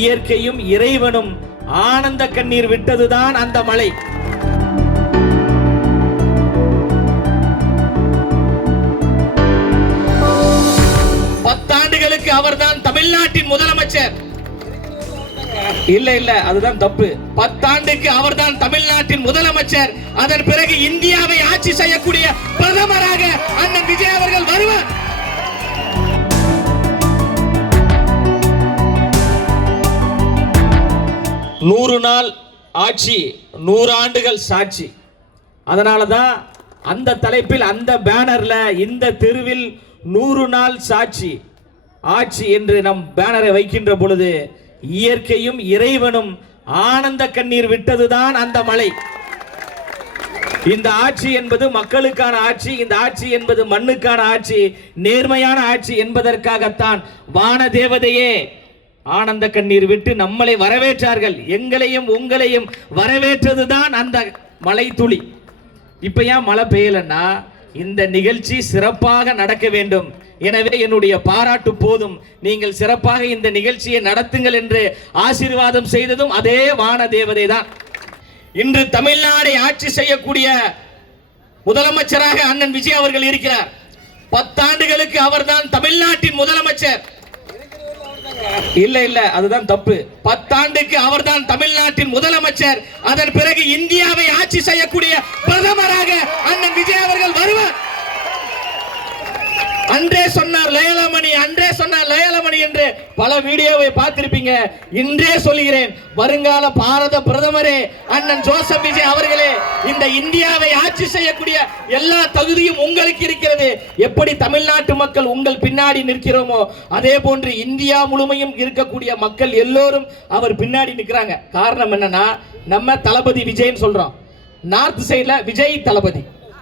இயற்கையும் இறைவனும் ஆனந்த கண்ணீர் விட்டதுதான் அந்த மழை. பத்தாண்டுகளுக்கு அவர்தான் தமிழ்நாட்டின் முதலமைச்சர். இல்ல அதுதான் தப்பு. 10 ஆண்டுக்கு அவர்தான் தமிழ்நாட்டின் முதலமைச்சர். அதன் பிறகு இந்தியாவை ஆட்சி செய்யக்கூடிய பிரதமராக அண்ணன் விஜய் அவர்கள் வருவார். நூறு நாள் ஆட்சி, 100 ஆண்டுகள் சாட்சி. அதனாலதான் அந்த தலைப்பில், அந்த பேனர்ல, இந்த தெருவில் 100 நாள் சாட்சி ஆட்சி என்று நம் பேனரை வைக்கின்ற பொழுது இயற்கையும் இறைவனும் ஆனந்த கண்ணீர் விட்டதுதான் அந்த மழை. இந்த ஆட்சி என்பது மக்களுக்கான ஆட்சி, இந்த ஆட்சி என்பது மண்ணுக்கான ஆட்சி, நேர்மையான ஆட்சி என்பதற்காகத்தான் வான தேவதையே ஆனந்த கண்ணீர் விட்டு நம்மளை வரவேற்றார்கள். எங்களையும் உங்களையும் வரவேற்றதுதான் அந்த மழை துளி. இப்ப ஏன் மழை பெய்யலன்னா, இந்த நிகழ்ச்சி சிறப்பாக நடக்க வேண்டும், எனவே என்னுடைய பாராட்டு போதும், நீங்கள் சிறப்பாக இந்த நிகழ்ச்சியை நடத்துங்கள் என்று ஆசீர்வாதம் செய்ததும் அதே வான தேவதை தான். இன்று தமிழ்நாடை ஆட்சி செய்யக்கூடிய முதலமைச்சராக அண்ணன் விஜய் அவர்கள் இருக்கிறார். 10 ஆண்டுகளுக்கு அவர்தான் தமிழ்நாட்டின் முதலமைச்சர். இல்ல அதுதான் தப்பு. 10 ஆண்டுக்கு அவர்தான் தமிழ்நாட்டின் முதலமைச்சர். அதன் பிறகு இந்தியாவை ஆட்சி செய்யக்கூடிய பிரதமராக அண்ணன் விஜய் அவர்கள் வருவார். அன்றே சொன்னார் லயோலாமணி, அன்றே சொன்னார் லயோலாமணி என்று பல வீடியோவை பார்த்திருப்பீங்க. இன்றே சொல்கிறேன், வருங்கால பாரத பிரதமரே அண்ணன் ஜோசப் விஜய் அவர்களே, இந்த இந்தியாவை ஆட்சி செய்யக்கூடிய எல்லா தகுதியும் உங்களுக்கு இருக்கிறது. எப்படி தமிழ்நாட்டு மக்கள் உங்கள் பின்னாடி நிற்கிறோமோ அதே போன்று இந்தியா முழுமையும் இருக்கக்கூடிய மக்கள் எல்லோரும் அவர் பின்னாடி நிற்கிறாங்க. காரணம் என்னன்னா, நம்ம தளபதி விஜய்னு சொல்றோம், நார்த் சைடுல விஜய் தளபதி,